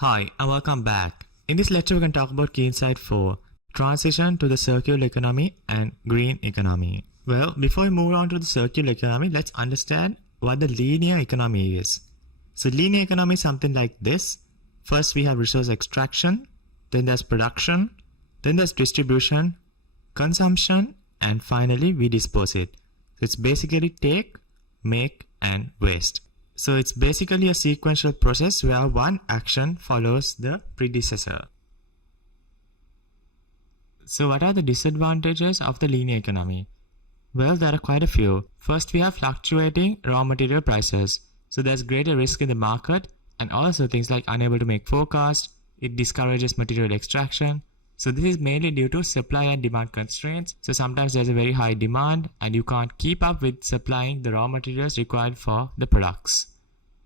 Hi and welcome back. In this lecture, we're going to talk about key insight 4, transition to the circular economy and green economy. Well, before we move on to the circular economy, let's understand what the linear economy is. So linear economy is something like this. First, we have resource extraction, then there's production, then there's distribution, consumption, and finally we dispose it. So it's basically take, make, and waste. So it's basically a sequential process where one action follows the predecessor. So what are the disadvantages of the linear economy? Well, there are quite a few. First, we have fluctuating raw material prices. So there's greater risk in the market and also things like unable to make forecasts. It discourages material extraction. So this is mainly due to supply and demand constraints. So sometimes there's a very high demand and you can't keep up with supplying the raw materials required for the products.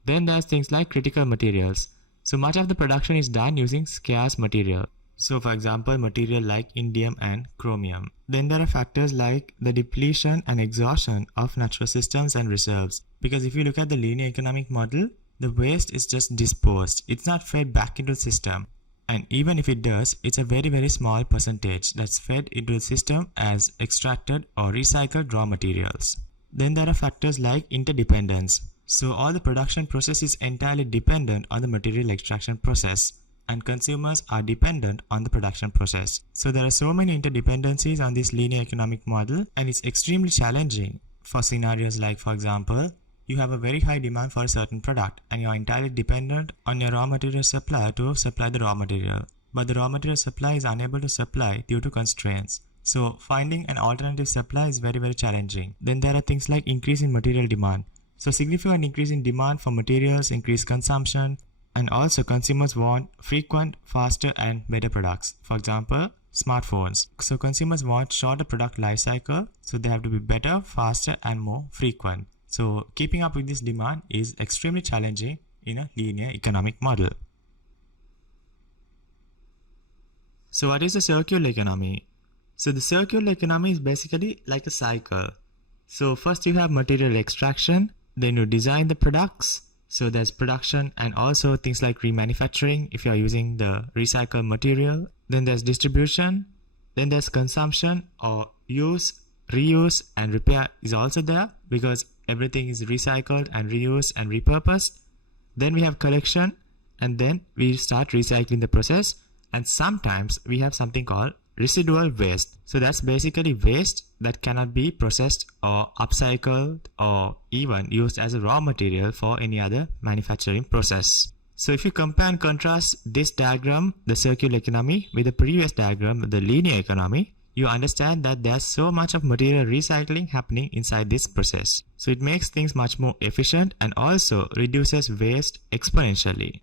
Then there's things like critical materials. So much of the production is done using scarce material. So for example, material like indium and chromium. Then there are factors like the depletion and exhaustion of natural systems and reserves. Because if you look at the linear economic model, the waste is just disposed. It's not fed back into the system. And even if it does, it's a very small percentage that's fed into the system as extracted or recycled raw materials. Then there are factors like interdependence. So all the production process is entirely dependent on the material extraction process, and consumers are dependent on the production process. So there are so many interdependencies on this linear economic model, and it's extremely challenging for scenarios like, for example, you have a very high demand for a certain product and you're entirely dependent on your raw material supplier to supply the raw material. But the raw material supply is unable to supply due to constraints. So finding an alternative supply is very challenging. Then there are things like increase in material demand. So significant increase in demand for materials, increased consumption, and also consumers want frequent, faster and better products. For example, smartphones. So consumers want shorter product life cycle, so they have to be better, faster and more frequent. So keeping up with this demand is extremely challenging in a linear economic model. So what is the circular economy? So the circular economy is basically like a cycle. So first you have material extraction, then you design the products. So there's production and also things like remanufacturing if you are using the recycled material. Then there's distribution, then there's consumption or use, reuse and repair is also there because everything is recycled and reused and repurposed. Then we have collection and then we start recycling the process, and sometimes we have something called residual waste. So that's basically waste that cannot be processed or upcycled or even used as a raw material for any other manufacturing process. So if you compare and contrast this diagram, the circular economy, with the previous diagram, the linear economy, you understand that there's so much of material recycling happening inside this process. So it makes things much more efficient and also reduces waste exponentially.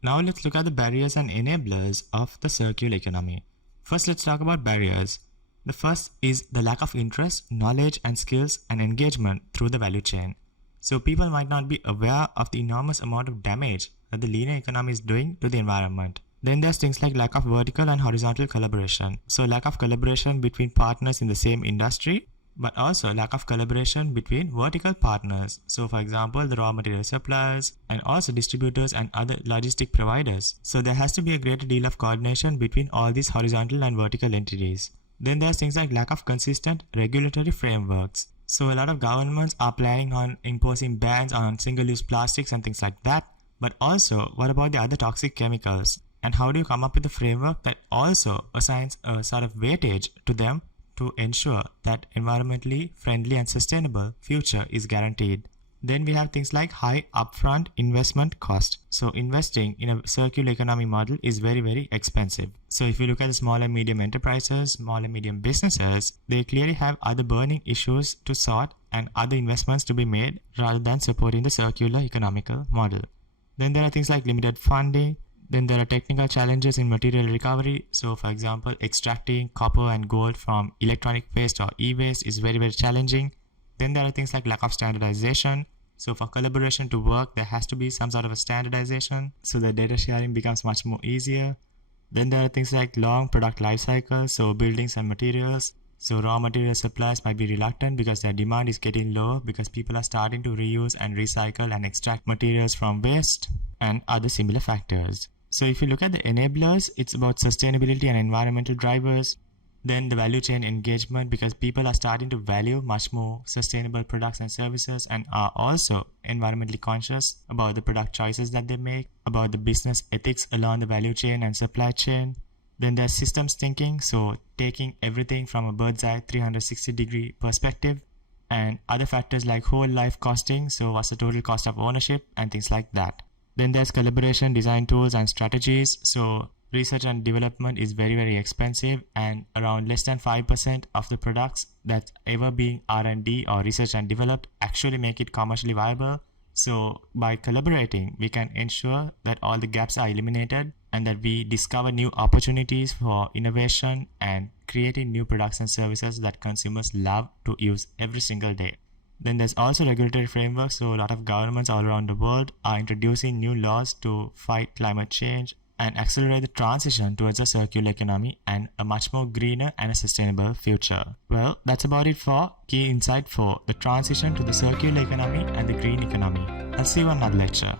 Now let's look at the barriers and enablers of the circular economy. First, let's talk about barriers. The first is the lack of interest, knowledge and skills and engagement through the value chain. So people might not be aware of the enormous amount of damage that the linear economy is doing to the environment. Then there's things like lack of vertical and horizontal collaboration. So lack of collaboration between partners in the same industry, but also lack of collaboration between vertical partners. So for example, the raw material suppliers and also distributors and other logistic providers. So there has to be a greater deal of coordination between all these horizontal and vertical entities. Then there's things like lack of consistent regulatory frameworks. So a lot of governments are planning on imposing bans on single-use plastics and things like that. But also, what about the other toxic chemicals? And how do you come up with a framework that also assigns a sort of weightage to them to ensure that environmentally friendly and sustainable future is guaranteed? Then we have things like high upfront investment cost. So investing in a circular economy model is very expensive. So if you look at the small and medium enterprises, small and medium businesses, they clearly have other burning issues to sort and other investments to be made rather than supporting the circular economical model. Then there are things like limited funding. Then there are technical challenges in material recovery. So for example, extracting copper and gold from electronic waste or e-waste is very challenging. Then there are things like lack of standardization. So for collaboration to work, there has to be some sort of a standardization so the data sharing becomes much more easier. Then there are things like long product life cycles, so buildings and materials. So raw material suppliers might be reluctant because their demand is getting low because people are starting to reuse and recycle and extract materials from waste and other similar factors. So if you look at the enablers, it's about sustainability and environmental drivers. Then the value chain engagement, because people are starting to value much more sustainable products and services and are also environmentally conscious about the product choices that they make, about the business ethics along the value chain and supply chain. Then there's systems thinking, so taking everything from a bird's eye 360-degree perspective, and other factors like whole life costing, so what's the total cost of ownership and things like that. Then there's collaboration, design tools and strategies. So research and development is very expensive, and around less than 5% of the products that's ever being R&D or research and developed actually make it commercially viable. So by collaborating, we can ensure that all the gaps are eliminated and that we discover new opportunities for innovation and creating new products and services that consumers love to use every single day. Then there's also regulatory frameworks. So a lot of governments all around the world are introducing new laws to fight climate change and accelerate the transition towards a circular economy and a much more greener and a sustainable future. Well, that's about it for Key Insight for the transition to the circular economy and the green economy. I'll see you on another lecture.